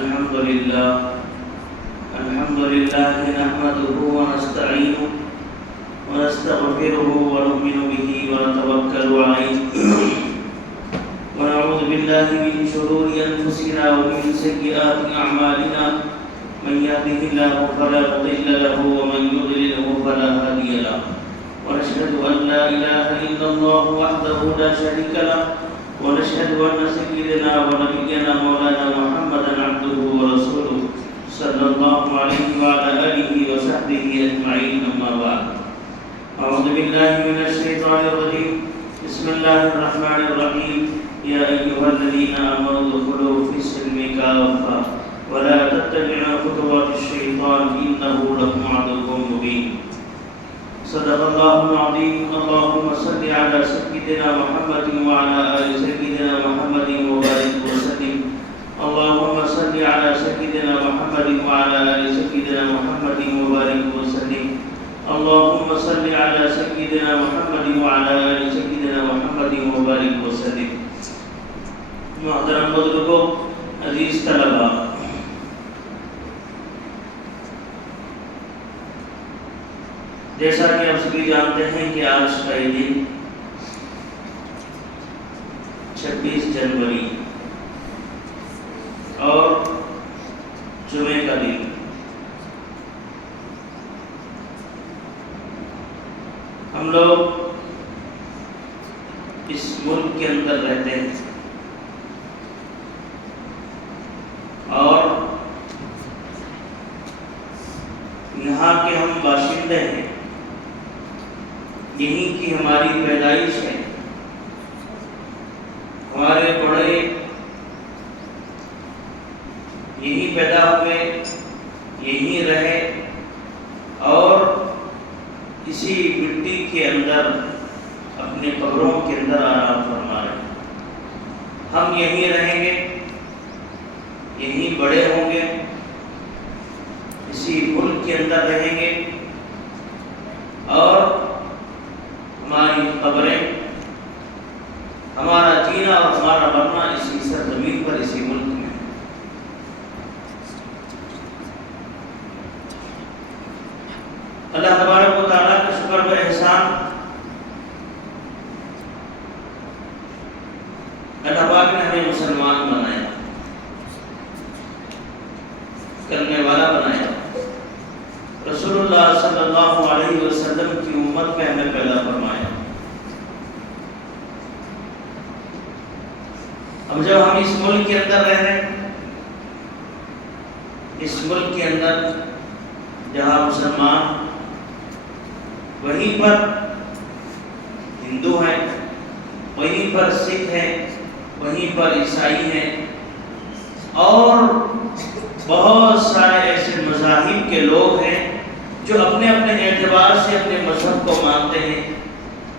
الحمد لله نحمده ونستعينه ونستغفره ونؤمن به ونتوكل عليه ونعوذ بالله من شرور أنفسنا ومن سيئات أعمالنا من يهده الله فلا مضل له ومن يضلله فلا هادي له ونشهد أن لا إله إلا الله وحده لا شريك له ونشهد أن سيدنا ونبينا مولانا محمدا عبده ورسوله صلى الله عليه وعلى آله وصحبه أجمعين أما بعد أعوذ بالله من الشيطان الرجيم بسم الله الرحمن الرحيم يا أيها الذين آمنوا ادخلوا في السلم كافة ولا تتبعوا خطوات الشيطان إنه لكم عدو مبين صدق الله العظيم اللهم صل على سيدنا محمد وعلى آل سيدنا محمد وبارك وسلم اللهم صل على سيدنا محمد وعلى آل سيدنا محمد وبارك وسلم اللهم صل على سيدنا محمد وعلى آل سيدنا محمد وبارك وسلم محترم بزرگوں عزیز طلباء جیسا کہ آپ سبھی جانتے ہیں کہ آج کا یہ دن 26 جنوری اور جمعے کا دن ہم لوگ اس ملک کے اندر رہتے ہیں اور یہاں کے ہم باشندے ہیں، یہیں کی ہماری پیدائش ہے، ہمارے بڑے یہیں پیدا ہوئے، یہیں رہے اور اسی مٹی کے اندر اپنے قبروں کے اندر آرام فرما رہے ہیں۔ ہم یہیں رہیں گے، یہیں بڑے ہوں گے، اسی ملک کے اندر رہیں گے اور ہماری قبریں، ہمارا جینا اور ہمارا مرنا اسی سرزمین پر، اسی ملک میں۔ اللہ تبارک و تعالیٰ کا شکر و احسان، اللہ پاک نے ہمیں مسلمان بنایا، کرنے والا بنایا، رسول اللہ صلی اللہ علیہ وسلم کی امت میں ہمیں پیدا فرمایا۔ اب جب ہم اس ملک کے اندر رہ رہے ہیں، اس ملک کے اندر جہاں مسلمان، وہیں پر ہندو ہیں، وہیں پر سکھ ہیں، وہیں پر عیسائی ہیں اور بہت سارے ایسے مذاہب کے لوگ ہیں جو اپنے اپنے اعتبار سے اپنے مذہب کو مانتے ہیں،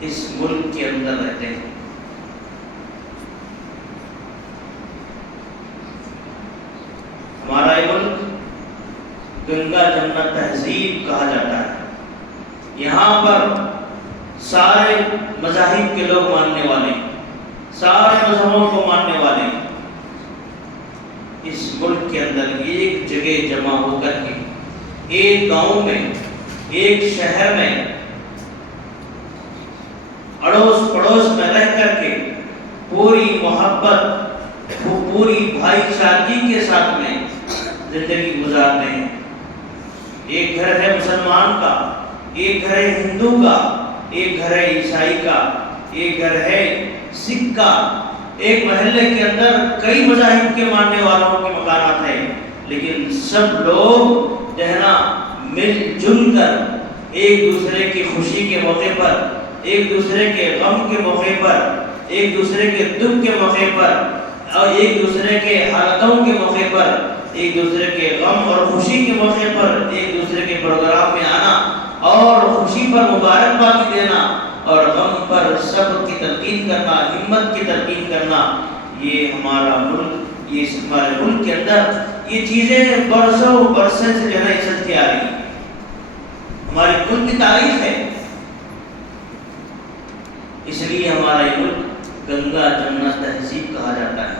اس ملک کے اندر رہتے ہیں۔ ہمارا یہ ملک گنگا جمنا تہذیب کہا جاتا ہے، یہاں پر سارے مذاہب کے لوگ ماننے والے، سارے مذہبوں کو ماننے والے اس ملک کے اندر ایک جگہ جمع ہو کر کے، ایک گاؤں میں، ایک شہر میں، اڑوس پڑوس میں رہ کر کے پوری محبت، پوری بھائی چارگی کے ساتھ میں زندگی گزارتے ہیں۔ ایک گھر ہے مسلمان کا، ایک گھر ہے ہندو کا، ایک گھر ہے عیسائی کا، ایک گھر ہے سکھ کا، ایک محلے کے اندر کئی مذاہب کے ماننے والوں کے مکانات ہیں، لیکن سب لوگ جو ہے نا مل جل کر ایک دوسرے کی خوشی کے موقع پر، ایک دوسرے کے غم کے موقع پر، ایک دوسرے کے دکھ کے موقع پر اور ایک دوسرے کے حالتوں کے موقع پر، ایک دوسرے کے غم اور خوشی کے موقع پر ایک دوسرے کے پروگرام میں آنا اور خوشی پر مبارکبادی دینا اور غم پر صبر کی تلقین کرنا، ہمت کی تلقین کرنا، یہ ہمارا ملک، یہ ہمارے ملک کے اندر یہ چیزیں برسوں برسے سے جو ہے چلتی آ رہی ہیں، ہمارے ملک کی تاریخ ہے۔ اس لیے ہمارا یہ ملک گنگا جمنا تہذیب کہا جاتا ہے۔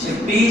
26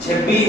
26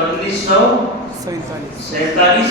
1947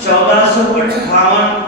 1458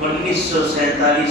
1947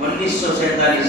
1947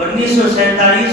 1947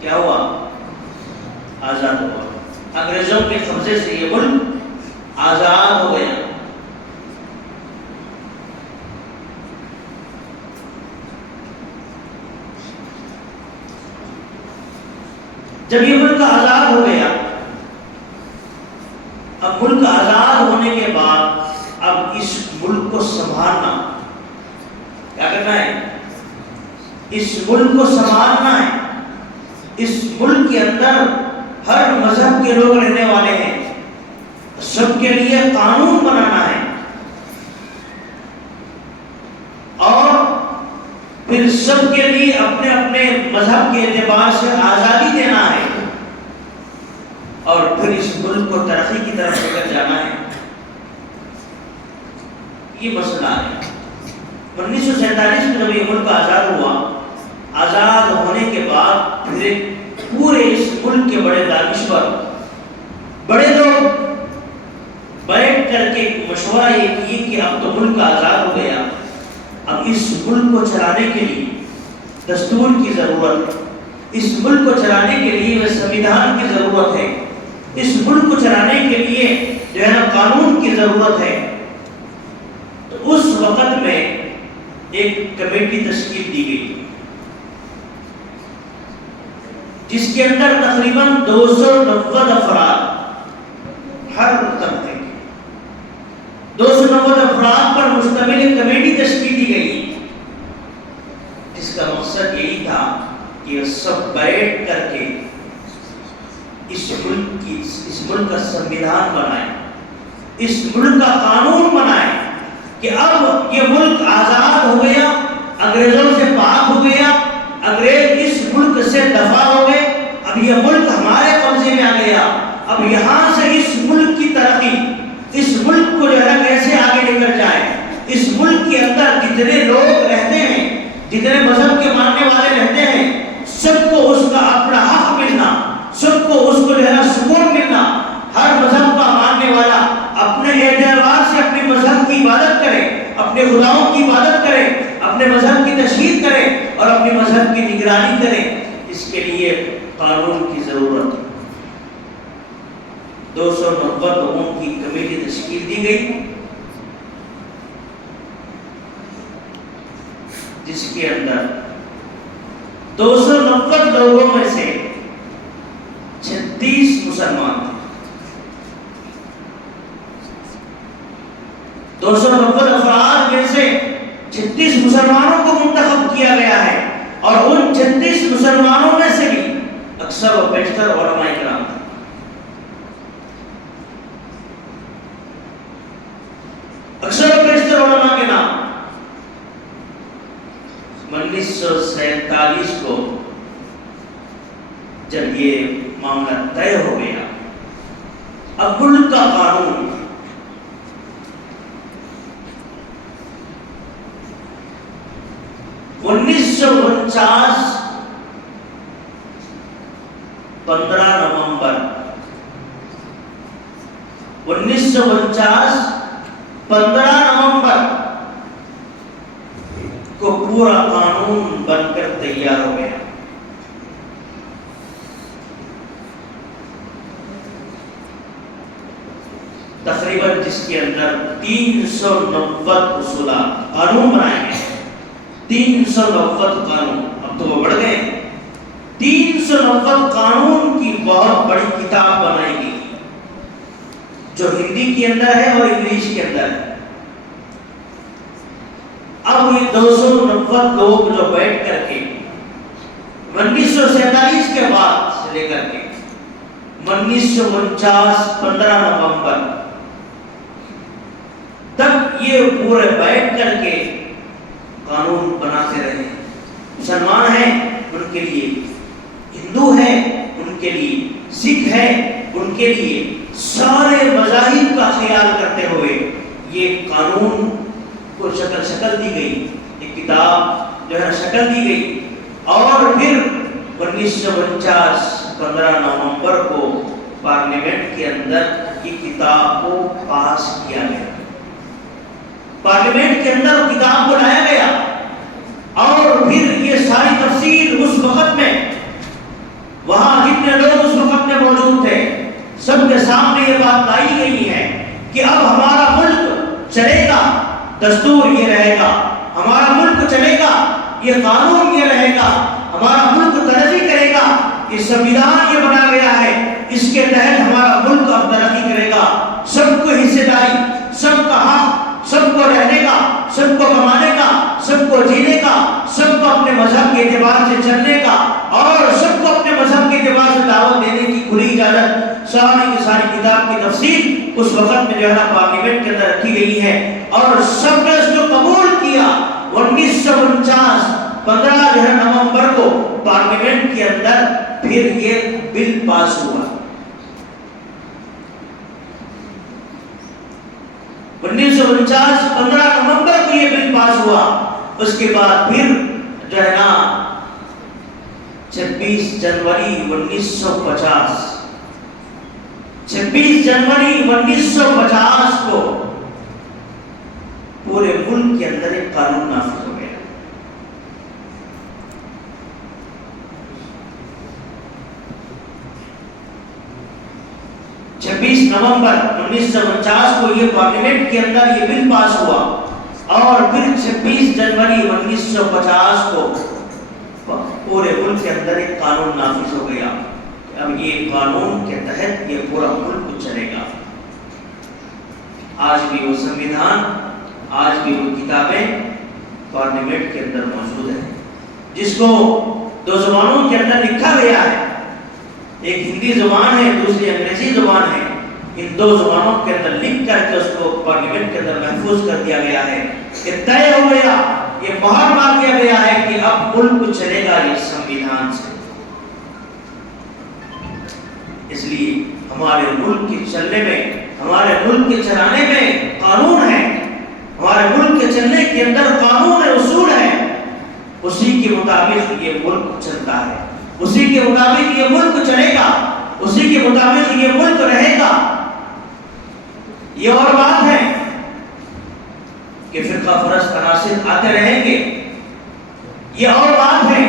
کیا ہوا؟ آزاد ہوا. انگریزوں کے قبضے سے یہ ملک آزاد ہو گیا. جب یہ ملک آزاد ہو گیا، اب ملک آزاد ہونے کے بعد اب اس ملک کو سنبھالنا، کیا کرنا ہے؟ اس ملک کو سنبھالنا ہے. اس ملک کے اندر ہر مذہب کے لوگ رہنے والے ہیں، سب کے لیے قانون بنانا ہے اور پھر سب کے لیے اپنے اپنے مذہب کے اعتبار سے آزادی دینا ہے اور پھر اس ملک کو ترقی کی طرف لے کر جانا ہے. یہ مسئلہ ہے. 1947 میں جب یہ ملک آزاد ہوا، آزاد ہونے کے بعد پھر پورے اس ملک کے بڑے دانشور، بڑے لوگ بیٹھ کر کے مشورہ یہ کیے کہ اب تو ملک آزاد ہو گیا، اب اس ملک کو چلانے کے لیے دستور کی ضرورت ہے، اس ملک کو چلانے کے لیے سنویدھان کی ضرورت ہے، اس ملک کو چلانے کے لیے جو ہے نا قانون کی ضرورت ہے. تو اس وقت میں ایک کمیٹی تشکیل دی گئی جس کے اندر تقریباً 290 افراد، ہر طبقے کے 290 افراد پر مشتمل ایک کمیٹی تشکیل دی گئی، جس کا مقصد یہی تھا کہ سب بیٹھ کر کے اس ملک کا سنویدھان بنائیں، اس ملک کا قانون بنائیں کہ اب یہ ملک آزاد ہو گیا، انگریزوں سے پاک ہو گیا، انگریز اس ملک سے دفاع ہو گئے، اب یہ ملک ہمارے قبضے میں آ گیا، اب یہاں سے اس ملک کی ترقی، اس ملک کو جو ہے کیسے آگے لے کر جائے. اس ملک کے اندر جتنے لوگ رہتے ہیں، جتنے مذہب کے ماننے والے رہتے ہیں، سب کو اس کا اپنا حق ملنا، سب کو اس کو جو ہے سکون ملنا. ہر مذہب کا ماننے والا اپنے اعتبار سے اپنے مذہب کی عبادت کرے، اپنے خداؤں کی عبادت کرے، اپنے مذہب کی تشہیر کرے اور اپنے مذہب کی نگرانی کرے. اس کے لیے قانون کی ضرورت ہے. 290 لوگوں کی کمیٹی تشکیل دی گئی، جس کے اندر 290 لوگوں میں سے 36 مسلمان تھے. 290 افراد میں سے 36 مسلمانوں کو منتخب کیا گیا ہے اور ان 36 مسلمانوں میں سے بھی اکثر و بیشتر علماء کرام تھے. اکثر و بیشتر علماء کے نام 1947 کو جب یہ معاملہ طے ہو گیا، اب ملک کا قانون 1949 15 نومبر 1949 15 نومبر کو پورا قانون بن کر تیار ہو گیا. تقریباً جس کے اندر 390 اصولات قانون بنائے گئے. 390 قانون، اب تو وہ بڑھ گئے. 390 قانون کی بہت بڑی کتاب بنائی گئی جو ہندی کے اندر ہے اور انگلش کے اندر ہے. اب یہ 290 لوگ جو بیٹھ کر کے 1947 کے بعد سے لے کر کے 1949 15 نومبر تک یہ پورے بیٹھ کر کے قانون بناتے رہے. مسلمان ہیں ان کے لیے، ہندو ہیں ان کے لیے، سکھ ہیں ان کے لیے، سارے مذاہب کا خیال کرتے ہوئے یہ قانون کو شکل دی گئی، ایک کتاب جو ہے شکل دی گئی. اور پھر 1949 15 نومبر کو پارلیمنٹ کے اندر یہ کتاب کو پاس کیا گیا. پارلیمنٹ کے اندر کتاب کو لایا گیا اور پھر یہ ساری تفصیل اس وقت میں موجود تھے، سب کے سامنے یہ بات لائی گئی ہے کہ اب ہمارا ملک چلے گا، دستور یہ رہے گا، ہمارا ملک چلے گا، یہ قانون یہ رہے گا، ہمارا ملک ترقی کرے گا، یہ سنویدھان یہ بنا گیا ہے، اس کے تحت ہمارا ملک اب ترقی کرے گا، سب کو حصے داری، سب کا حق، سب کو رہنے کا، سب کو کمانے کا، سب کو جینے کا، سب کو اپنے مذہب کے اعتبار سے چلنے کا، اور سب کو اپنے مذہب کے اعتبار سے دعوت دینے کی کھلی اجازت، ساری کی ساری کتاب کی تفصیل اس وقت میں جو ہے نا پارلیمنٹ کے اندر رکھی گئی ہے، اور سب نے اس کو قبول کیا۔ 1949 15 جو ہے نومبر کو پارلیمنٹ کے اندر پھر یہ بل پاس ہوا۔ 1949 15 نومبر کو یہ بل پاس ہوا۔ اس کے بعد پھر جو ہے نا 26 جنوری 1950 کو پورے ملک کے اندر ایک قانون نافذ ہو گیا۔ نومبر 1949 کو یہ پارلیمنٹ کے اندر یہ بل پاس ہوا، اور پھر 26 جنوری 1950 کو پورے ملک کے اندر ایک قانون نافذ ہو گیا۔ اب یہ قانون کے تحت یہ پورا ملک چلے گا۔ آج بھی وہ سنویدھان، آج بھی وہ کتابیں پارلیمنٹ کے اندر موجود ہیں، جس کو 2 زبانوں کے اندر لکھا گیا ہے، ایک ہندی زبان ہے، دوسری انگریزی زبان ہے۔ ان 2 زبانوں کے اندر لکھ کر کے اس کو پارلیمنٹ کے اندر محفوظ کر دیا گیا ہے، کہ طے ہو گیا، یہ مہر مار دیا گیا ہے کہ اب ملک چلے گا یہ سنویدھان سے۔ اس لیے ہمارے ملک کے چلنے میں، ہمارے ملک کے چلانے میں قانون ہے، ہمارے ملک کے چلنے کے اندر قانون ہے، اصول ہے، اسی کے مطابق یہ ملک چلتا ہے، اسی کے مطابق یہ ملک چلے گا، اسی کے مطابق یہ ملک رہے گا۔ یہ اور بات ہے کہ فرقہ پرست عناصر آتے رہیں گے، یہ اور بات ہے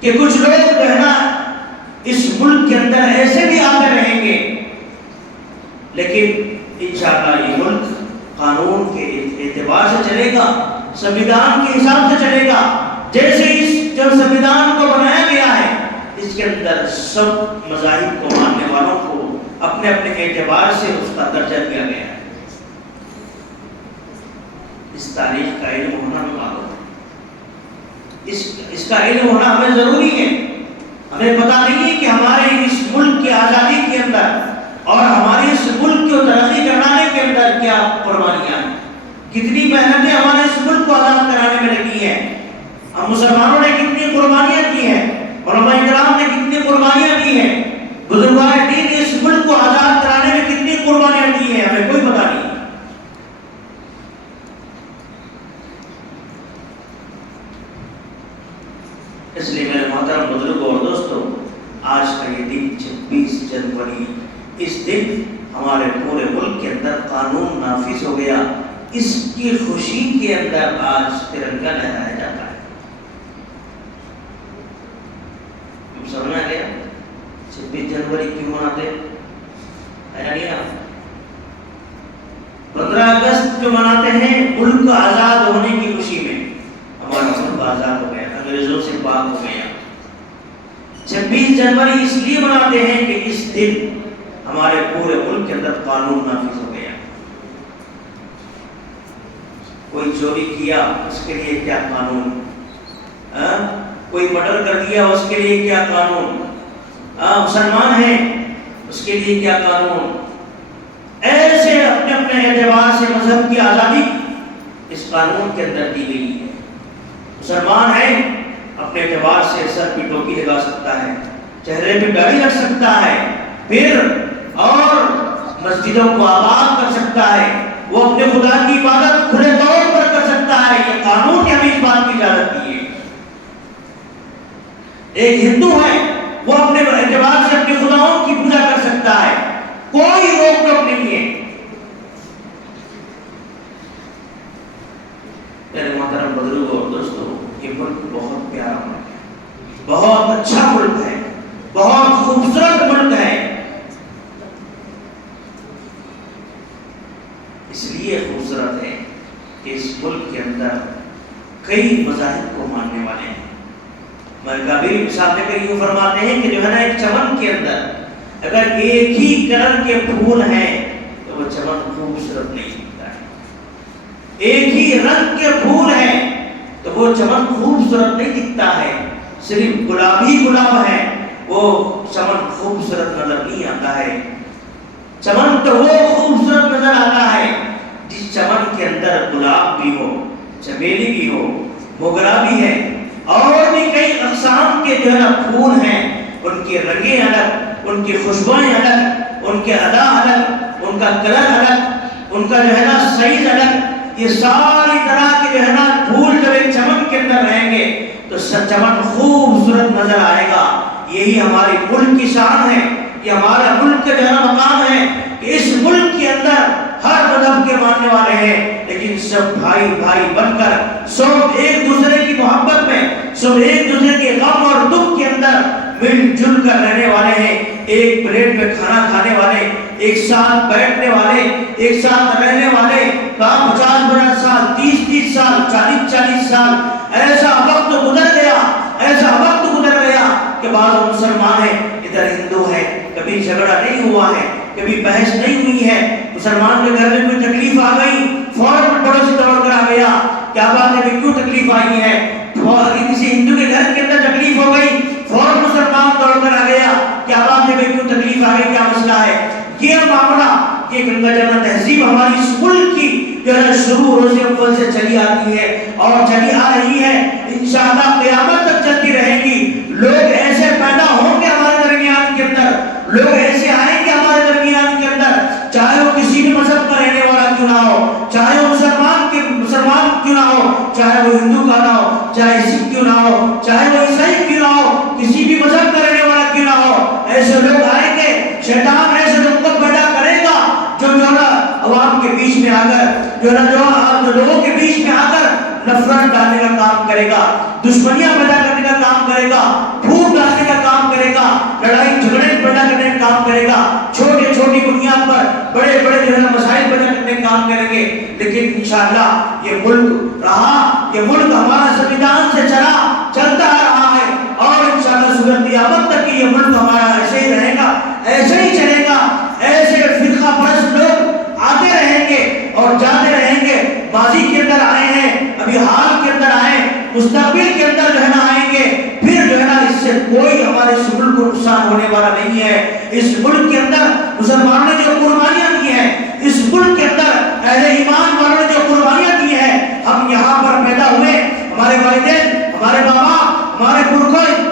کہ کچھ لوگ جو ہے نا اس ملک کے اندر ایسے بھی آتے رہیں گے، لیکن انشاءاللہ یہ ملک قانون کے اعتبار سے چلے گا، سنویدھان کے حساب سے چلے گا۔ جیسے اس جو سنویدھان کو بنایا گیا ہے، اس کے اندر سب مذاہب کو ماننے والوں کو اپنے اپنے اعتبار سے اس کا درجہ دیا گیا ہے۔ اس تاریخ کا علم ہونا ہمیں معلوم ہے، اس کا علم ہونا ہمیں ضروری ہے۔ ہمیں پتہ نہیں ہے کہ ہمارے اس ملک کی آزادی کے اندر اور ہماری اس ملک کو ترقی کرانے کے اندر کیا قربانیاں ہیں، کتنی محنتیں ہمارے اس ملک کو آزاد کرانے میں لگی ہیں، ہم مسلمانوں نے کتنی قربانیاں کی ہیں، علماء کرام نے کتنی قربانیاں کی ہیں، بزرگان دین نے اس ملک کو آزاد کرانے میں کتنی قربانیاں کی ہیں، ہمیں کوئی پتہ نہیں۔ اس لیے میرے محترم بزرگوں اور دوستوں، آج کا یہ دن 26 جنوری، اس دن ہمارے پورے ملک کے اندر قانون نافذ ہو گیا۔ اس کی خوشی کے اندر آج ترنگا لہرایا جاتا ہے۔ سمجھ آ گیا 26 جنوری کیوں مناتے؟ آیا نہیں نا؟ 15 اگست جو مناتے ہیں ملک آزاد ہونے کی خوشی میں، ہمارا ملک آزاد ہو گیا، انگریزوں سے پاک ہو گیا۔ 26 جنوری اس لیے مناتے ہیں کہ اس دن ہمارے پورے ملک کے اندر قانون نافذ ہو گیا۔ کوئی چوری کیا اس کے لیے کیا قانون، کوئی مرڈر کر دیا اس کے لیے کیا قانون، مسلمان ہیں اس کے لیے کیا قانون، ایسے اپنے اپنے اعتبار سے مذہب کی آزادی اس قانون کے اندر دی گئی ہے۔ مسلمان ہے اپنے اعتبار سے سر پہ ٹوپی لگا سکتا ہے، چہرے پہ داڑھی رکھ سکتا ہے، پھر اور مسجدوں کو آباد کر سکتا ہے، وہ اپنے خدا کی عبادت کھلے طور پر کر سکتا ہے۔ یہ قانون نے ہمیں اس بات کی اجازت دی ہے۔ ایک ہندو ہے وہ اپنے اعتبار سے اپنے خداؤں کی پوجا کر سکتا ہے، کوئی روک ٹوک نہیں ہے۔ میرے محترم بزرگوں اور دوستوں، یہ ملک بہت پیارا ملک ہے، بہت اچھا ملک ہے، بہت خوبصورت ملک ہے، اس لیے خوبصورت ہے کہ اس ملک کے اندر کئی مذاہب کو ماننے والے ہیں۔ مرکبی مثال دے کر یوں فرماتے ہیں کہ جو ہے نا ایک چمن کے اندر اگر ایک ہی کلر کے پھول ہیں تو وہ چمن خوبصورت نہیں دکھتا ہے، ایک ہی رنگ کے پھول ہیں تو وہ چمن خوبصورت نہیں دکھتا ہے، صرف گلابی گلاب ہے وہ چمن خوبصورت نظر نہیں آتا ہے۔ چمن تو وہ خوبصورت نظر آتا ہے جس چمن کے اندر گلاب بھی ہو، چمیلی بھی ہو، موگرا بھی ہے، اور بھی کئی اقسام کے جو ہے نا پھول ہیں، ان کے رنگیں الگ، ان کی خوشبوئیں الگ، ان کے ادا الگ، ان کا کلر الگ، ان کا جو ہے نا سائز الگ، یہ ساری طرح کے جو ہے نا پھول جب ایک چمن کے اندر رہیں گے تو چمن خوبصورت نظر آئے گا۔ یہی ہماری ملک کی شان ہے، یہ ہمارا ملک کا جو ہے نا مقام ہے کہ اس ملک کے اندر ہر مذہب کے ماننے والے ہیں، لیکن سب بھائی بھائی بن کر، سب ایک دوسرے کی محبت میں، سب ایک دوسرے کے غم اور دکھ کے اندر مل جل کر رہنے والے ہیں، ایک پلیٹ میں کھانا کھانے والے، ایک ساتھ بیٹھنے والے، ایک ساتھ رہنے والے، 50 سال، 30 سال، 40 سال، ایسا وقت گزر گیا، ایسا وقت گزر گیا کہ بعض مسلمان ہیں، ادھر ہندو ہے، کبھی جھگڑا نہیں ہوا ہے، کبھی بحث نہیں ہوئی ہے، مسلمان کے گھر میں کوئی تکلیف آ گئی فوراً پڑوسی دوڑ کر آ گیا، کیا بات ہے کہ کیوں تکلیف آئی ہے، کسی ہندو کے گھر کے اندر تکلیف ہو گئی فوراً مسلمان دوڑ کر آ گیا، کیا بات ہے کہ کیوں تکلیف آ گئی، کیا مسئلہ ہے۔ یہ معاملہ، یہ گنگا جمنا تہذیب ہماری اس ملک کی جو ہے شروع روز اول سے چلی آتی ہے اور چلی آ رہی ہے، انشاءاللہ قیامت تک چلتی رہے گی۔ لوگ ایسے پیدا ہوں گے ہمارے درمیان کے اندر، لوگ ایسے آئیں گے ہمارے درمیان کے اندر، چاہے وہ کسی بھی مذہب کا رہنے والا کیوں نہ ہو، چاہے وہ مسلمان کیوں نہ ہو، چاہے وہ ہندو کا نہ ہو، چاہے سکھ کیوں نہ ہو، چاہے وہ عیسائی کیوں نہ ہو، کسی بھی مذہب کا رہنے والا کیوں نہ ہو، ایسے لوگ آئیں گے، شیطان ایسے لوگ کو پیدا کرے گا جو نا عوام کے بیچ میں آ کر جو لوگوں کے بیچ میں آ کر نفرت ڈالنے کا کام کرے گا، دشمنیاں پیدا کرنے کا کام کرے گا، پھوٹ ڈالنے کا کام کرے گا، لڑائی جھگڑے پیدا کرنے کا کام کرے گا، چھوٹی چھوٹی بنیاد پر بڑے بڑے جو ہے مسائل پیدا کرنے کا کام کریں گے۔ لیکن انشاءاللہ یہ ملک رہا، یہ ملک ہمارا سنویدھان سے چلتا آ رہا ہے، اور انشاءاللہ صورت قیامت تک یہ ملک ہمارا ایسے ہی رہے گا، ایسے ہی چلے گا، ایسے فرقہ پرست لوگ آتے رہیں گے اور جاتے رہیں گے، ماضی کے اندر آئے ہیں، ابھی حال کے اندر آئے، مستقبل کے اندر جو ہے نا آئیں گے، پھر جو ہے نا اس سے کوئی ہمارے اس ملک کو نقصان ہونے والا نہیں ہے۔ اس ملک کے اندر مسلمانوں نے جو قربانیاں دی ہیں، اس ملک کے اندر اہل ایمان والوں نے جو قربانیاں دی ہیں، ہم یہاں پر پیدا ہوئے، ہمارے والدین، ہمارے بابا، ہمارے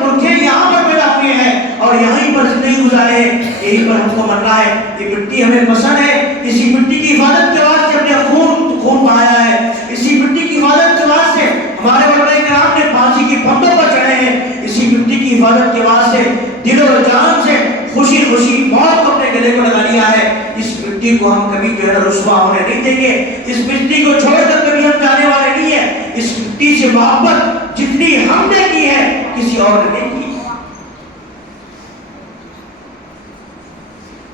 پرکھے یہاں پر پیدا ہوئے ہیں اور یہیں پر زندگی گزارے ہیں، یہیں پر ہم کو مرنا ہے۔ یہ مٹی ہمیں پسند ہے، اسی مٹی کی حفاظت کے واسطے اپنے خون بہایا ہے، اسی مٹی کی حفاظت کے واسطے ہمارے علماء کرام نے پھانسی کی پھندوں پر چڑھے ہیں، اسی مٹی کی حفاظت کے واسطے دل و جان سے خوشی خوشی موت کو اپنے گلے کو لگا لیا ہے۔ اس مٹی کو ہم کبھی جو ہے رسوا ہونے نہیں دیں گے، اس مٹی کو چھوڑ کر کبھی ہم جانے والے نہیں ہیں۔ اس مٹی سے محبت جتنی ہم نے کی ہے کسی اور نے نہیں کی۔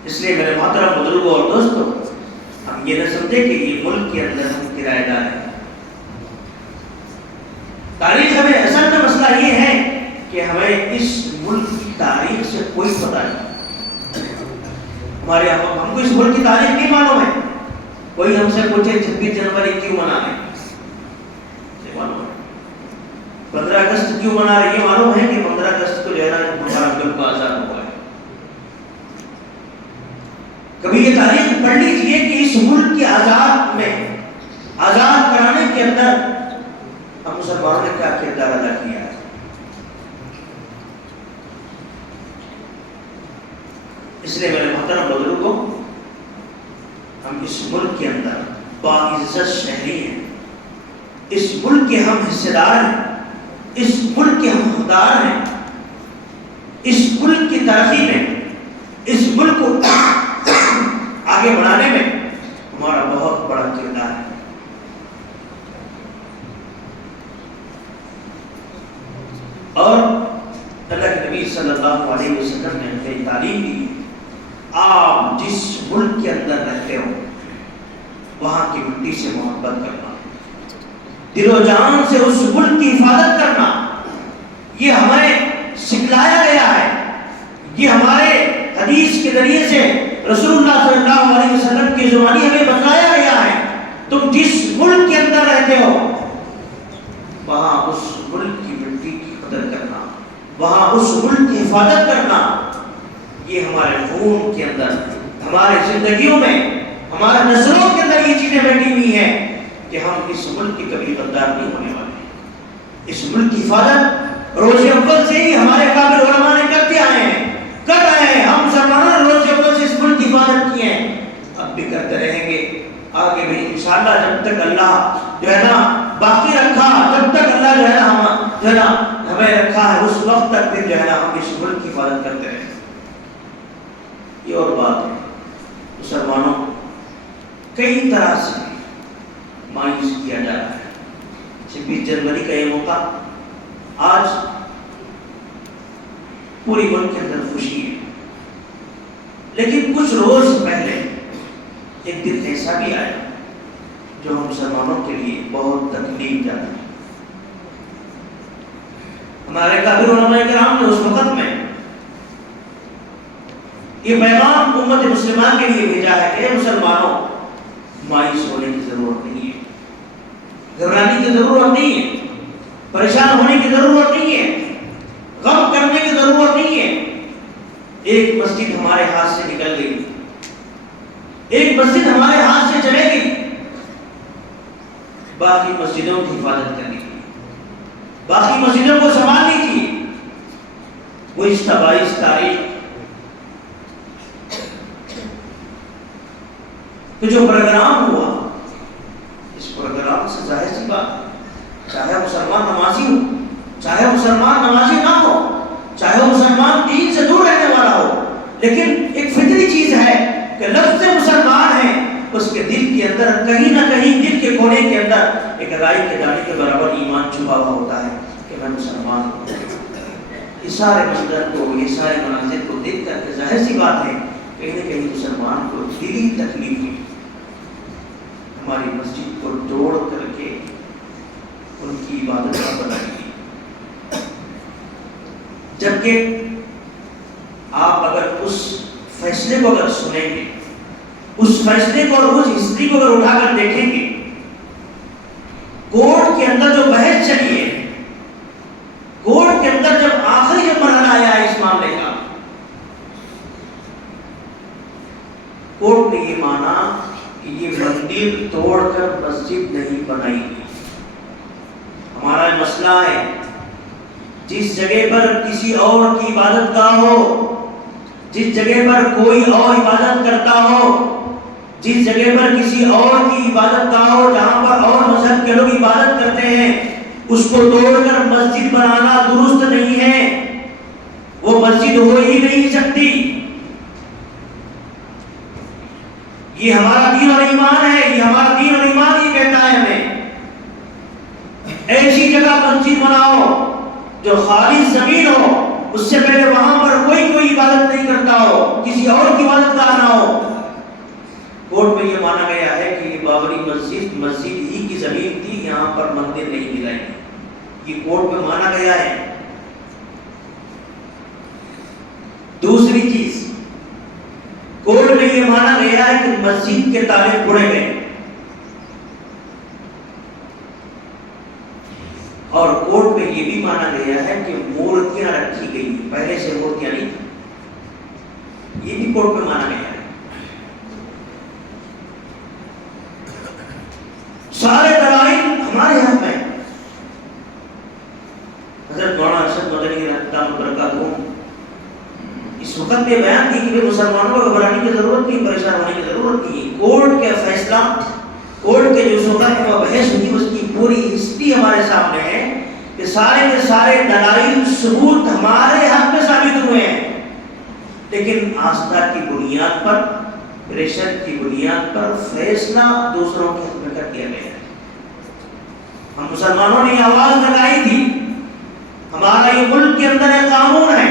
اس لیے میرے محترم بزرگوں اور دوستوں، ہم یہ نہ سمجھے کہ یہ ملک کے اندر ہم کرایہ دار ہیں۔ تاریخ ہمیں اصل میں مسئلہ یہ ہے کہ ہمیں اس ملک کی تاریخ سے کوئی پتہ نہیں، ہمارے ہم کو اس ملک کی تاریخ نہیں معلوم ہے۔ کوئی ہم سے پوچھے 26 جنوری کیوں منانے، 15 اگست کیوں منا رہے، یہ معلوم ہے کہ 15 اگست کو جو ہے نا ہمارا ملک آزاد ہوا ہے۔ کبھی یہ تاریخ پڑھ لیجیے کہ اس ملک کی آزاد کرانے کے اندر ہم مسلمانوں نے کیا کردار ادا کیا ہے۔ اس لیے میرے محترم بزرگوں، ہم اس ملک کے اندر باعزت شہری ہیں، اس ملک کے ہم حصے دار ہیں، اس ملک کے ہم حقدار ہیں، اس ملک کی ترقی میں، اس ملک کو آگے بڑھانے میں ہمارا بہت بڑا کردار ہے۔ اور اللہ کے نبی صلی اللہ علیہ وسلم نے ہمیں تعلیم دی، آپ جس ملک کے اندر رہتے ہو وہاں کی مٹی سے محبت کرنا، دل و جان سے اس ملک کی حفاظت کرنا، یہ ہمیں سکھلایا گیا ہے، یہ ہمارے حدیث کے ذریعے سے رسول اللہ صلی اللہ علیہ وسلم کی زبانی ہمیں بتایا گیا ہے۔ تم جس ملک کے اندر رہتے ہو وہاں اس ملک کی مٹی کی قدر کرنا، وہاں اس ملک کی حفاظت کرنا، یہ ہمارے خون کے اندر، ہمارے زندگیوں میں، ہمارے نسلوں کے اندر یہ چیزیں بیٹھی ہوئی ہیں کہ ہم اس ملک کی کبھی غدار نہیں ہونے والے۔ اس ملک کی حفاظت روز اول سے ہی ہمارے قابل علماء نے کرتے آئے ہیں، کر رہے ہیں۔ ہم مسلمانوں نے روز اول سے اس ملک کی حفاظت کی ہے، اب بھی کرتے رہیں گے، آگے بھی انشاءاللہ، جب تک اللہ جو ہے نا باقی رکھا، جب تک اللہ جو ہے نا ہمیں رکھا ہے، اس وقت تک پھر جو ہے نا ہم اس ملک کی حفاظت کرتے رہیں۔ یہ اور بات ہے، مسلمانوں کئی طرح سے مایوس کیا جا رہا ہے۔ 26 جنوری کا یہ موقع، آج پوری ملک کے اندر خوشی ہے، لیکن کچھ روز پہلے ایک دن ایسا بھی آیا جو ہم مسلمانوں کے لیے بہت تکلیف دہ ہے۔ ہمارے قابل علماء کرام نے اس وقت میں یہ پیغام امت مسلمہ کے لیے بھیجا ہے کہ مسلمانوں، مایوس ہونے کی ضرورت نہیں ہے، گھبرانے کی ضرورت نہیں ہے، پریشان ہونے کی ضرورت نہیں ہے، غم کرنے کی ضرورت نہیں ہے۔ ایک مسجد ہمارے ہاتھ سے نکل گئی، ایک مسجد ہمارے ہاتھ سے چلے گئی، باقی مسجدوں کی حفاظت کرنی چاہیے، باقی مسجدوں کو سنبھالنی چاہیے۔ گزشتہ 22 تاریخ تو جو پروگرام ہوا، اس پروگرام سے ظاہر سی بات، چاہے مسلمان نمازی ہو، چاہے مسلمان نمازی نہ ہو، چاہے مسلمان دین سے دور رہنے والا ہو، لیکن ایک فطری چیز ہے کہ لفظ مسلمان ہے، اس کے دل کے اندر کہیں نہ کہیں، دل کے کونے کے اندر ایک رائی کے دانے کے برابر ایمان چھپا ہوا ہوتا ہے کہ میں مسلمان ہوں۔ یہ سارے منظر کو، یہ سارے مناظر کو دیکھ کر کے ظاہر سی بات ہے کہیں نہ کہیں مسلمان کو دلی تکلیف ہوئی۔ ہماری مسجد کو توڑ کر کے ان کی عبادت کا بنائی گئی، جبکہ آپ اگر اس فیصلے کو اگر سنیں گے، اس فیصلے کو اور اس ہسٹری کو اگر اٹھا کر دیکھیں گے، کورٹ کے اندر جو بحث چلی ہے، کورٹ کے اندر جب آخری جو مرحلہ آیا ہے اس معاملے کا، کورٹ نے یہ مانا کہ یہ مندر توڑ کر مسجد نہیں بنائی گئی۔ ہمارا مسئلہ ہے جس جگہ پر کسی اور کی عبادت گاہ ہو، جس جگہ پر کوئی اور عبادت کرتا ہو، جس جگہ پر کسی اور کی عبادت گاہ ہو، جہاں پر اور مذہب کے لوگ عبادت کرتے ہیں، اس کو توڑ کر مسجد بنانا درست نہیں ہے، وہ مسجد ہو ہی نہیں سکتی۔ یہ ہمارا دین اور ایمان ہے، یہ ہمارا دین اور ایمان یہ کہتا ہے ہمیں ایسی جگہ مسجد بناؤ جو خالص زمین ہو، اس سے پہلے وہاں پر کوئی عبادت نہیں کرتا ہو، کسی اور کی عبادت گاہ نہ ہو۔ کورٹ میں یہ مانا گیا ہے کہ یہ بابری مسجد ہی کی زمین تھی، یہاں پر مندر نہیں ملائی، یہ کورٹ میں مانا گیا ہے۔ دوسری چیز، کورٹ میں یہ مانا گیا ہے کہ مسجد کے تالے پھوڑے گئے، اور کورٹ میں یہ بھی مانا گیا ہے کہ مورتیاں رکھی گئی، پہلے سے مورتیاں نہیں تھیں، یہ بھی کورٹ میں مانا گیا ہے۔ سارے دلائل ہمارے ہاتھ میں۔ حضرت مولانا ارشد مدنی رحمۃ اللہ وبرکاتہ اس وقت یہ بیان کی کہ مسلمانوں کو گھبرانے کی ضرورت نہیں، پریشان ہونے کی ضرورت نہیں۔ کورٹ کا فیصلہ، کورٹ کے جو وقت میں بحث ہوئی، اس کی پوری ہسٹری ہمارے سامنے ہے کہ سارے کے سارے دلائل ثبوت ہمارے حق میں ثابت ہوئے ہیں، لیکن آستھا کی بنیاد پر، پریشر کی بنیاد پر فیصلہ دوسروں کے حق میں کر دیا گیا ہے۔ ہم مسلمانوں نے آواز لگائی تھی، ہمارا یہ ملک کے اندر ایک قانون ہے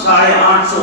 850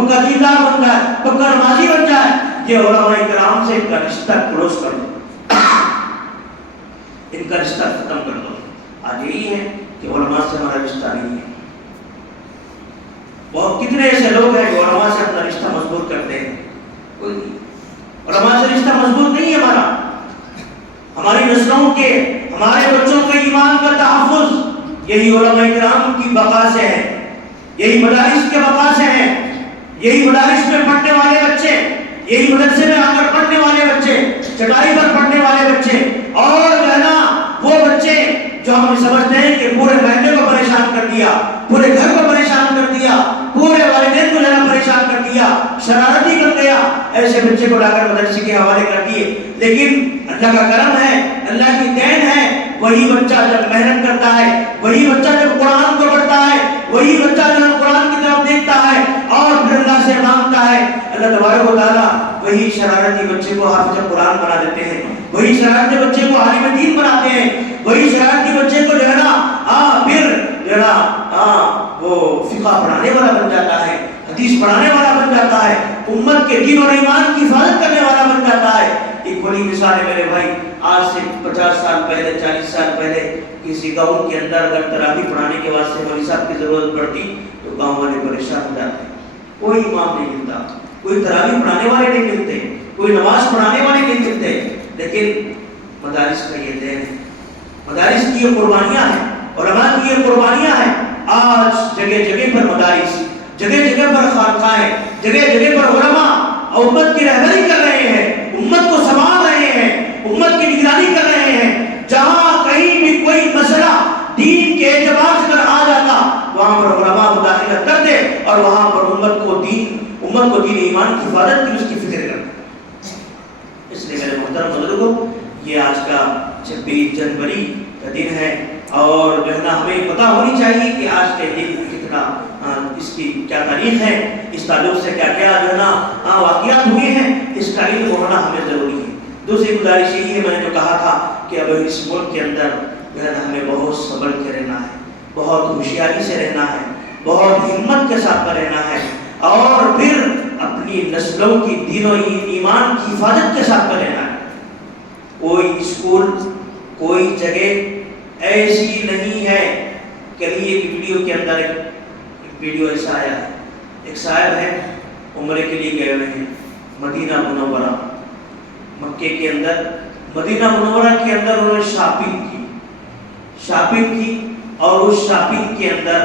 پکا دیندار بن جائے، پکا نمازی بن جائے، یہ علماء کرام سے ان کا رشتہ کلوز کر دو، ان کا رشتہ ختم کر دو۔ آج یہی ہے کہ علماء سے ہمارا رشتہ نہیں ہے۔ بہت کتنے ایسے لوگ ہیں جو علماء سے اپنا رشتہ مضبوط کرتے ہیں، کوئی نہیں۔ علماء سے رشتہ مضبوط نہیں ہے ہمارا۔ ہماری نسلوں کے، ہمارے بچوں کے ایمان کا تحفظ یہی علماء کرام کی بقا سے ہے، یہی مدارس کے بقا سے ہے، یہی مدارس میں پڑھنے والے بچے، یہی مدرسے میں آ کر پڑھنے والے بچے، چٹائی پر پڑھنے والے بچے، اور جو ہے نا وہ بچے جو ہم سمجھتے ہیں کہ پورے محلے کو پریشان کر دیا، پورے گھر کو پریشان کر دیا، پورے والدین کو جو ہے پریشان کر دیا، شرارتی کر دیا، ایسے بچے کو لا کر مدرسے کے حوالے کر دیے۔ لیکن اللہ کا کرم ہے، اللہ کی دین ہے، وہی بچہ جب محنت کرتا ہے، وہی بچہ جب قرآن کو پڑھتا ہے، وہی بچہ جب قرآن کی طرف دیکھتا ہے اور پھر اللہ سے مانگتا ہے، اللہ تبارک و تعالیٰ وہی شرارتی بچے کو حافظ قرآن بنا دیتے ہیں، وہی شرارتی بچے کو عالم دین بناتے ہیں، وہی شرارتی بچے کو جو ہے نا پھر جو ہے نا وہ فقہ پڑھانے والا بن جاتا ہے، حدیث پڑھانے والا بن جاتا ہے، امت کے دین اور ایمان کی حفاظت کرنے والا بن جاتا ہے۔ ایک بڑی مثال ہے میرے بھائی، آج سے 50 سال پہلے، 40 سال پہلے کسی گاؤں کے اندر اگر تراویح پڑھانے کے واسطے مولوی صاحب کی ضرورت پڑتی تو گاؤں والے پریشان ہو جاتے، کوئی امام نہیں ملتا، کوئی تراویح پڑھانے والے نہیں ملتے، کوئی نماز پڑھانے والے نہیں ملتے۔ لیکن مدارس کا یہ دین ہے، مدارس کی یہ قربانیاں ہیں، علماء کی یہ قربانیاں ہیں۔ آج جگہ جگہ پر مدارس، جگہ جگہ پر خانقاہیں، جگہ جگہ پر علماء امت کی رہبری کر رہے ہیں، امت کو سنبھال رہے ہیں، امت کی نگرانی کر رہے ہیں۔ جہاں کہیں بھی کوئی مسئلہ دین کے اعتبار سے آ جاتا وہاں پر علماء مداخلت کرتے اور وہاں پر امت کو دین ایمان کی حفاظت کی، اس کی فکر کرتے۔ اس لیے میرے محترم بزرگوں، یہ آج کا 26 جنوری کا دن ہے اور جو ہے نا ہمیں پتہ ہونی چاہیے کہ آج کے دن کتنا اس کی کیا تاریخ ہے، اس تعلق سے کیا کیا جو ہے نا واقعات ہوئے ہیں، اس کا علم ہونا ہمیں ضروری ہے۔ دوسری گزارش یہی ہے، میں نے جو کہا تھا کہ اب اس ملک کے اندر جو ہے نا ہمیں بہت صبر کے رہنا ہے، بہت ہوشیاری سے رہنا ہے، بہت ہمت کے ساتھ رہنا ہے، اور پھر اپنی نسلوں کی دین و ایمان کی حفاظت کے ساتھ رہنا ہے۔ کوئی اسکول، کوئی جگہ ایسی نہیں ہے۔ کل ہی ایک ویڈیو کے اندر ایک ویڈیو ایسا آیا ہے، ایک صاحب ہے عمرے کے لیے گئے ہوئے ہیں مدینہ منورہ، مکے کے اندر، مدینہ منورہ کے اندر انہوں نے شاپنگ کی اور اس شاپنگ کے اندر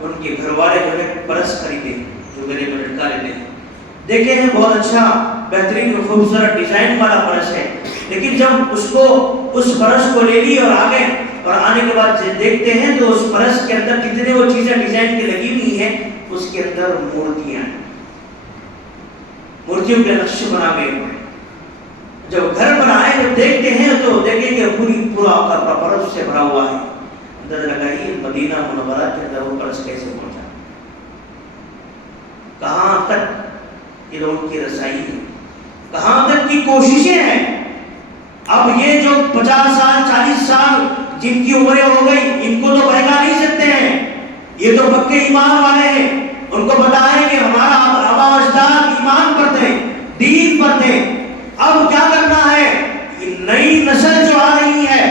ان کے گھر والے جو ہے پرس خریدے جو گلے میں لٹکا لیتے ہیں، دیکھے ہیں بہت اچھا بہترین خوبصورت ڈیزائن والا پرس ہے، لیکن جب اس پرس کو لے لی اور آگے اور آنے کے بعد دیکھتے ہیں تو اس پرس کے اندر کتنے وہ چیزیں ڈیزائن کی لگی ہوئی ہیں، اس کے اندر مورتیاں ہیں، مورتیوں کے نقش بنا گئے ہوئے ہیں۔ جب گھر پر آئے جب دیکھتے ہیں تو دیکھیں کہ پورا پرس سے بھرا ہوا ہے، اندر لگائیے مدینہ منورہ کے اندر وہ پرس کیسے پہنچا، کہاں تک یہ لوگوں کی رسائی ہے، کہاں تک کی کوششیں ہیں۔ اب یہ جو 50 سال 40 سال جن کی عمریں ہو گئی، ان کو تو بہکا نہیں سکتے ہیں، یہ تو پکے ایمان والے ہیں، ان کو پتا ہے کہ ہمارا آبا اجداد ایمان پر تھے، دین پر تھے۔ اب کیا کرنا ہے، نئی نسل جو آ رہی ہے،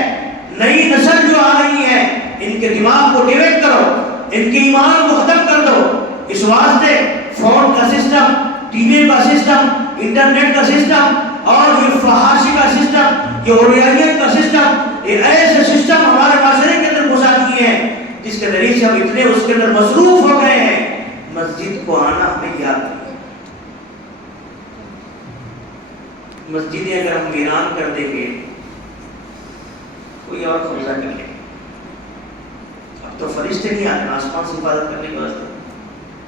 نئی نسل جو آ رہی ہے، ان کے دماغ کو ڈیویٹ کرو، ان کے ایمان کو ختم کر دو۔ اس واسطے فون کا سسٹم، ٹی وی کا سسٹم، انٹرنیٹ کا سسٹم اور یہ فحاشی کا سسٹم، یہ اوریانیت کا سسٹم، یہ ایسے سسٹم ہمارے معاشرے کے اندر گھسا دیے ہیں جس کے ذریعے سے ہم اتنے اس کے اندر مصروف ہو گئے ہیں، مسجد کو آنا ہمیں یاد نہیں۔ مسجدیں اگر ہم ویران کر دیں گے کوئی اور قبضہ کر لے، اب تو فرشتے نہیں آتے آسمان سے حفاظت کرنے کے واسطے،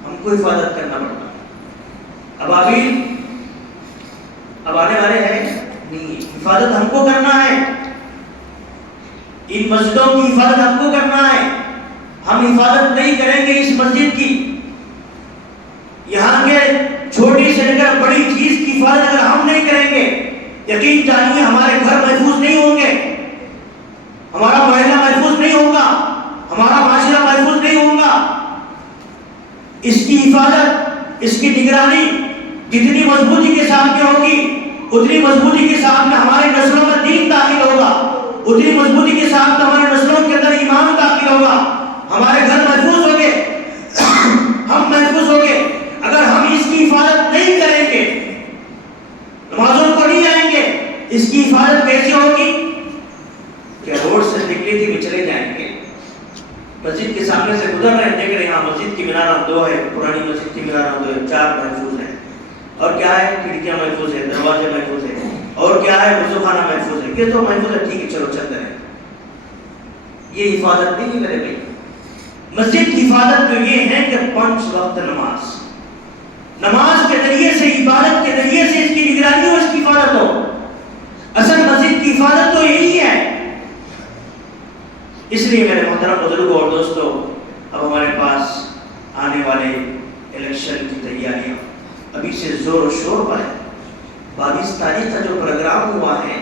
ہم کو حفاظت کرنا پڑتا۔ اب آنے والے ہیں نہیں، حفاظت ہم کو کرنا ہے، ان مسجدوں کی حفاظت ہم کو کرنا ہے۔ ہم حفاظت نہیں کریں گے اس مسجد کی، یہاں کے چھوٹی سے لے کر بڑی چیز کی حفاظت اگر ہم نہیں کریں گے، یقین جانیے ہمارے گھر محفوظ نہیں ہوں گے، ہمارا محلہ محفوظ نہیں ہوگا، ہمارا معاشرہ محفوظ نہیں ہوگا۔ اس کی حفاظت اس کی نگرانی جتنی مضبوطی کے ساتھ میں ہوگی اتنی مضبوطی کے ساتھ میں ہمارے نسلوں میں دین داخل ہوگا، اتنی مضبوطی کے ساتھ میں ہمارے نسلوں کے اندر ایمان داخل ہوگا، ہمارے گھر محفوظ ہوں گے، ہم محفوظ ہوں گے۔ اگر ہم اس کی حفاظت نہیں کریں گے، نمازوں کو نہیں آئیں گے، اس کی حفاظت کیسے ہوگی؟ کہ روڈ سے نکلی تھی بھی چلے جائیں گے، مسجد کے سامنے سے گزر رہے ہیں، دیکھ رہے ہیں ہاں مسجد کی مینارہ 2 ہے، پرانی مسجد کی مینارہ 2 ہے، 4 محفوظ ہیں، اور کیا ہے کھڑکیاں محفوظ ہیں، دروازے محفوظ ہیں، اور کیا ہے وضو خانہ محفوظ ہے، یہ تو محفوظ ہے، ٹھیک ہے چلو چلتے ہیں۔ یہ حفاظت نہیں میرے بھائی۔ مسجد کی حفاظت تو یہ ہے کہ 5 وقت نماز کے ذریعے سے، عبادت کے ذریعے سے اس کی نگرانی ہو، اس کی حفاظت ہو۔ اصل مسجد کی حفاظت تو یہی ہے۔ اس لیے میرے محترم بزرگوں اور دوستوں، اب ہمارے پاس آنے والے الیکشن کی تیاریاں ابھی سے زور و شور پر ہے۔ 22 تاریخ کا جو پروگرام ہوا ہے،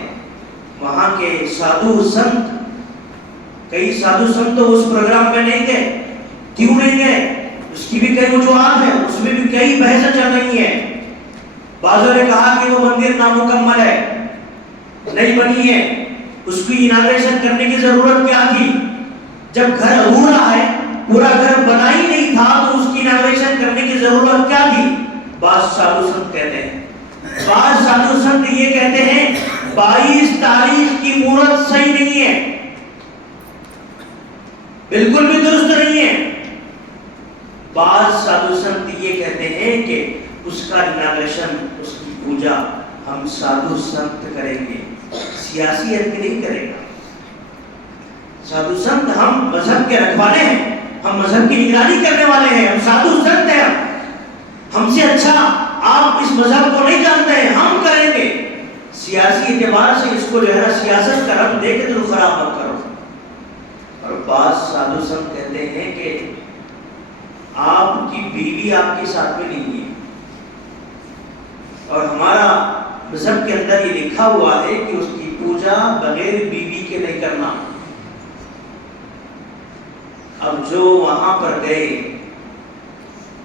وہاں کے سادھو سنت، کئی سادھو سنت تو اس پروگرام میں نہیں گئے۔ کیوں نہیں گئے؟ اس کی بھی کئی وجوہات ہیں، اس میں بھی کئی بحثیں چل رہی ہیں۔ بعضوں نے کہا کہ وہ مندر نامکمل ہے، نہیں بنی ہے، اس کی اناگریشن کرنے کی ضرورت کیا تھی؟ جب گھر ادھورا ہے، پورا گھر بنا ہی نہیں تھا تو اس کی اناگریشن کرنے کی ضرورت کیا تھی؟ بعض سادھو سنت کہتے ہیں، بعض سادھو سنت یہ کہتے ہیں 22 تاریخ کی مہورت صحیح نہیں ہے، بالکل بھی درست نہیں ہے۔ بعض سادھو سنت یہ کہتے ہیں کہ اس کا اناگریشن، اس کی پوجا ہم سادھو سنت کریں گے، سیاسی آدمی نہیں کرے گا۔ سادھو سنت ہم مذہب کے رکھوالے ہیں، ہم مذہب کی نگرانی کرنے والے ہیں، ہم سادھو سنت ہیں، ہم سے اچھا آپ اس مذہب کو نہیں جانتے ہیں، ہم کریں گے۔ سیاسی اعتبار سے اس کو جو ہے سیاست کا رنگ دے کے تو خراب مت کرو۔ اور بعض سادھو سنت کہتے ہیں کہ آپ کی بیوی آپ کے ساتھ میں نہیں ہے، اور ہمارا مذہب کے اندر یہ لکھا ہوا ہے کہ اس کی پوجا بغیر بیوی کے نہیں کرنا۔ اب جو وہاں پر گئے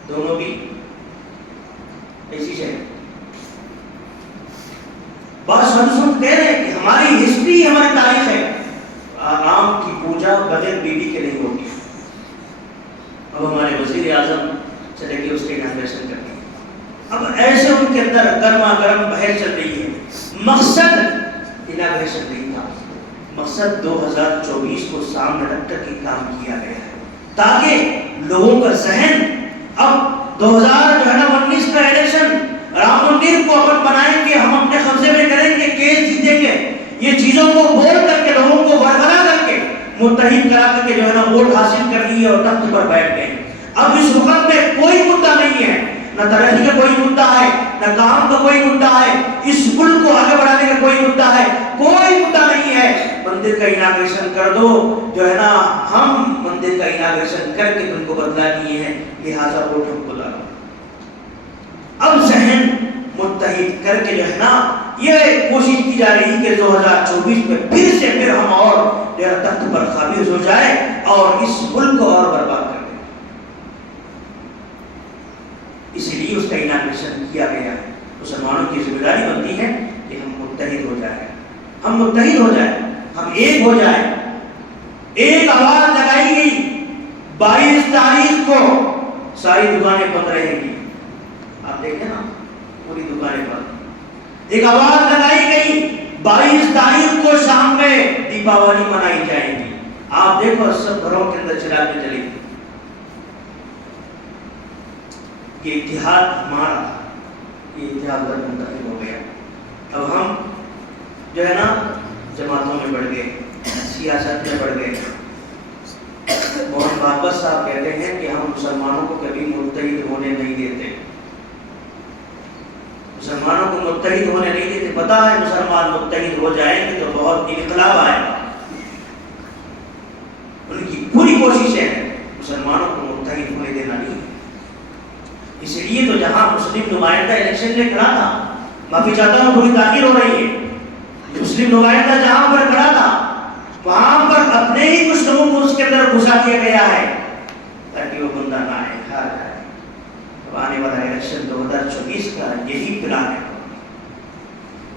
دونوں بھی ایسی ہے، بعض سادھو سنت کہہ رہے ہیں کہ ہماری ہسٹری، ہماری تاریخ ہے، رام کی پوجا بغیر بیوی کے نہیں ہوگی۔ اب ہمارے وزیر اعظم چلے گئے اس کے اناگریشن کرنے۔ اب ایسے ان کے اندر گرما گرم بحث چل رہی ہے۔ مقصد اناگریشن نہیں تھا، مقصد 2024 کو سامنے رکھ کر کے کام کیا گیا ہے، تاکہ لوگوں کا ذہن اب 2019 کا الیکشن رام مندر کو اپن بنائیں گے، ہم اپنے قبضے میں کریں گے، کیس جیتیں گے، یہ چیزوں کو بول کر کے لوگوں کو برقرار کر کے متحد کرا کر کے جو ہے نا ووٹ حاصل کر لیے اور تخت پر بیٹھ گئے۔ اب اس وقت میں کوئی مدعا نہیں ہے، نہ ترقی کا کوئی مدعا ہے، نہ کام کا کوئی مدعا ہے، اس ملک کو آگے بڑھانے کا کوئی مدعا ہے، کوئی مدعا نہیں ہے۔ مندر کا اناگریشن کر دو، جو ہے نا ہم مندر کا اناگریشن کر کے تم کو بدلا دیے ہیں، لہٰذا ووٹ ہم کو ڈالو۔ اب ذہن متحد کر کے جو ہے نا یہ کوشش کی جا رہی کہ 2024 میں پھر سے پھر ہم اور جو ہے تخت پر قابض ہو جائے اور اس ملک کو اور برباد کر دیں۔ اسی لیے اس کا اناگریشن کیا گیا ہے۔ مسلمانوں کی ذمہ داری بنتی ہے کہ ہم متحد ہو جائیں، ہم متحد ہو جائیں، ہم ایک ہو جائیں۔ ایک آواز لگائی گئی 22 تاریخ کو ساری دکانیں بند رہیں گی، آپ دیکھیں نا پوری دکانیں بند۔ ایک آواز لگائی گئی 22 تاریخ کو شام میں دیپاولی منائی جائے گی، آپ دیکھو سب گھروں کے اندر چراغیں جلیں گی۔ یہ اتحاد ہمارا تھا، یہ اتحاد پر منتقل ہو گیا۔ اب ہم جو ہے نا جماعتوں میں بڑھ گئے، سیاست میں بڑھ گئے۔ موہن بھاگوت صاحب کہتے ہیں کہ ہم مسلمانوں کو کبھی متحد ہونے نہیں دیتے، مسلمانوں کو متحد ہونے نہیں دیتے۔ پتا ہے مسلمان متحد ہو جائیں گے تو بہت انقلاب آئے گا، ان کی پوری کوشش ہے مسلمانوں کو متحد ہونے دینا نہیں۔ اس لیے تو جہاں مسلم نمائندہ الیکشن میں کھڑا تھا، معافی چاہتا ہوں تھوڑی تاخیر ہو رہی ہے، مسلم نمائندہ جہاں پر کھڑا تھا وہاں پر اپنے ہی کچھ لوگوں کو اس کے اندر گھسا دیا گیا ہے تاکہ وہ بندہ نہ آئے، ہار جائے۔ اب آنے والا الیکشن 2024 کا یہی پلان ہے.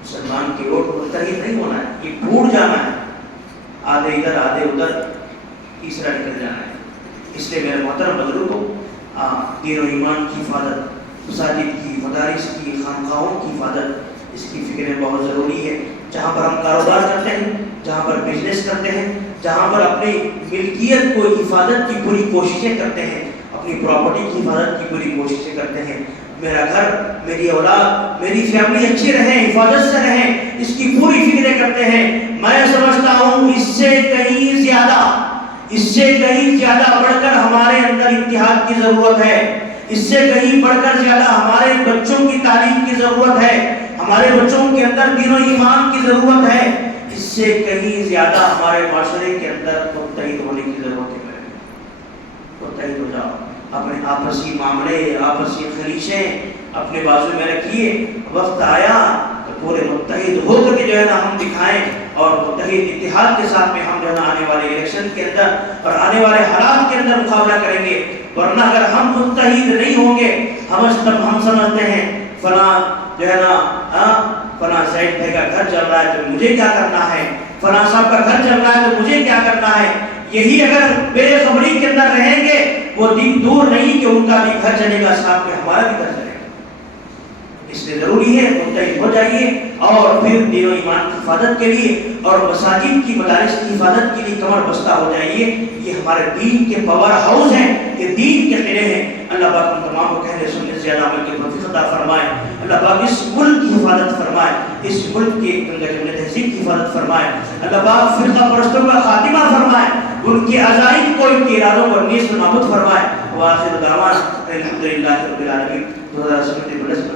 مسلمان کی ووٹ متحد نہیں ہونا ہے، یہ ٹوٹ جانا ہے، آدھے ادھر آدھے ادھر، تیسرا نکل جانا ہے. اس لیے میرے محترم بزرگوں، دین و ایمان کی حفاظت، مساجد کی، مدارس کی، خانقاہوں کی حفاظت، اس کی فکر بہت ضروری ہے. جہاں پر ہم کاروبار کرتے ہیں، جہاں پر بزنس کرتے ہیں، جہاں پر اپنی ملکیت کو حفاظت کی پوری کوششیں کرتے ہیں، اپنی پراپرٹی کی حفاظت کی پوری کوششیں کرتے ہیں. میرا گھر، میری اولاد، میری فیملی اچھی رہے، حفاظت سے رہیں، اس کی پوری فکریں کرتے ہیں. میں سمجھتا ہوں اس سے کہیں زیادہ بڑھ کر ہمارے اندر اتحاد کی ضرورت ہے. اس سے کہیں بڑھ کر زیادہ ہمارے بچوں کی تعلیم کی ضرورت ہے، ہمارے بچوں کے اندر دین و ایمان کی ضرورت ہے. اس سے کہیں زیادہ ہمارے معاشرے کے اندر متحد ہونے کی ضرورت ہے. متحد ہو جاؤ، اپنے آپسی معاملے، آپسی خلیشیں اپنے بازو میں رکھیے. وقت آیا تو پورے متحد ہو کر کے جو ہے نا ہم دکھائیں، اور متحد اتحاد کے ساتھ میں ہم جو ہے نا آنے والے الیکشن کے اندر اور آنے والے حالات کے اندر مقابلہ کریں گے. ورنہ اگر ہم متحد نہیں ہوں گے، ہم سمجھتے ہیں فلاں جو ہے نا فلاں زید بھائی کا گھر چل رہا ہے تو مجھے کیا کرنا ہے، فلاں صاحب کا گھر چل رہا ہے تو مجھے کیا کرنا ہے. یہی اگر بے خبری کے اندر رہیں گے، وہ دن دور نہیں کہ ان کا بھی گھر چلے گا، ساتھ میں ہمارا بھی گھر چلے گا. اس لیے ضروری ہے متحد ہو جائیے، اور پھر دین و ایمان کی حفاظت کے لیے اور مساجد کی، مدارس کی حفاظت کے لیے کمر بستہ ہو جائیے. یہ ہمارے دین کے پاور ہاؤس ہیں، یہ دین کے قلعے ہیں. اللہ پاک ہم تمام کو کہنے سننے سے زیادہ عمل کی توفیق عطا فرمائے. اللہ پاک اس ملک کی حفاظت فرمائے، اس ملک کے جملے تہذیب کی حفاظت فرمائے. اللہ پاک فرقہ پرستوں کا خاتمہ فرمائے، ان کے عزائم کو، ان کے ارادوں کو نیست و نابود فرمائے. وآخر دعوانا الحمدللہ رب العالمین. 2017